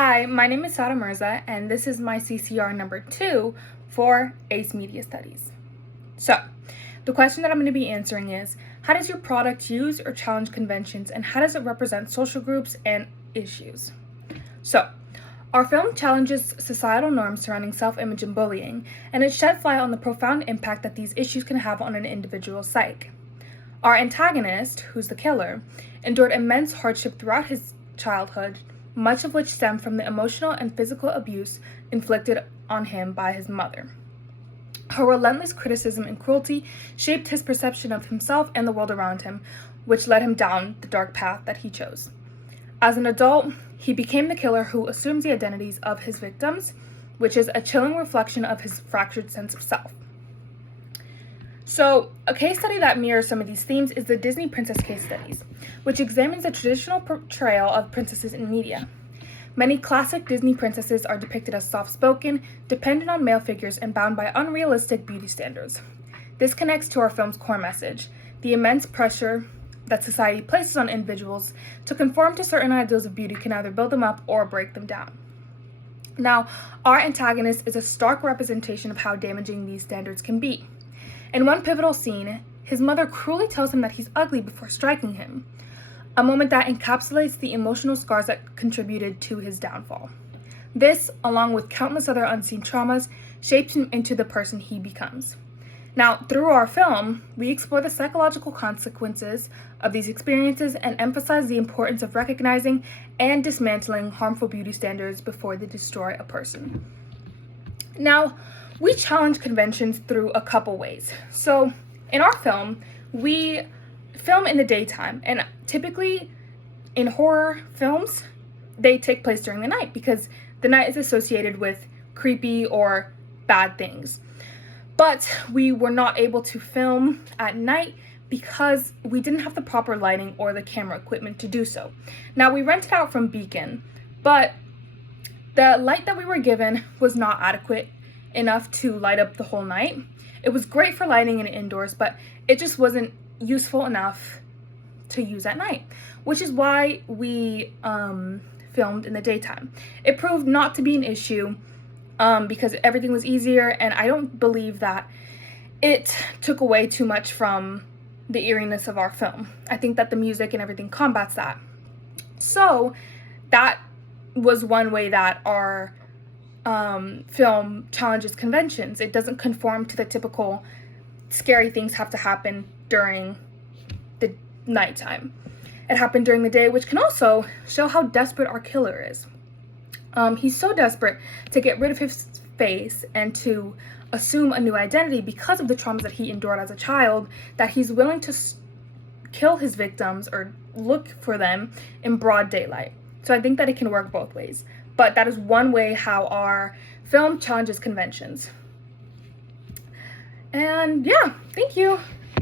Hi, my name is Sara Mirza, and this is my CCR number 2 for Aice Media Studies. So, the question that I'm going to be answering is, how does your product use or challenge conventions, and how does it represent social groups and issues? So, our film challenges societal norms surrounding self-image and bullying, and it sheds light on the profound impact that these issues can have on an individual's psyche. Our antagonist, who's the killer, endured immense hardship throughout his childhood, much of which stemmed from the emotional and physical abuse inflicted on him by his mother. Her relentless criticism and cruelty shaped his perception of himself and the world around him, which led him down the dark path that he chose. As an adult, he became the killer who assumes the identities of his victims, which is a chilling reflection of his fractured sense of self. So, a case study that mirrors some of these themes is the Disney Princess Case Studies, which examines the traditional portrayal of princesses in media. Many classic Disney princesses are depicted as soft-spoken, dependent on male figures, and bound by unrealistic beauty standards. This connects to our film's core message, the immense pressure that society places on individuals to conform to certain ideals of beauty can either build them up or break them down. Now, our antagonist is a stark representation of how damaging these standards can be. In one pivotal scene, his mother cruelly tells him that he's ugly before striking him, a moment that encapsulates the emotional scars that contributed to his downfall. This, along with countless other unseen traumas, shaped him into the person he becomes. Now, through our film, we explore the psychological consequences of these experiences and emphasize the importance of recognizing and dismantling harmful beauty standards before they destroy a person. Now, we challenge conventions through a couple ways. So, in our film, we film in the daytime, and typically in horror films, they take place during the night because the night is associated with creepy or bad things. But we were not able to film at night because we didn't have the proper lighting or the camera equipment to do so. Now, we rented out from Beacon, but the light that we were given was not adequate enough to light up the whole night. It was great for lighting and indoors, but it just wasn't useful enough to use at night, which is why we filmed in the daytime. It proved not to be an issue because everything was easier, and I don't believe that it took away too much from the eeriness of our film. I think that the music and everything combats that. So that was one way that our film challenges conventions. It doesn't conform to the typical scary things have to happen during the nighttime. It happened during the day, which can also show how desperate our killer is. He's so desperate to get rid of his face and to assume a new identity because of the traumas that he endured as a child that he's willing to kill his victims or look for them in broad daylight. So I think that it can work both ways. But that is one way how our film challenges conventions. And yeah, thank you.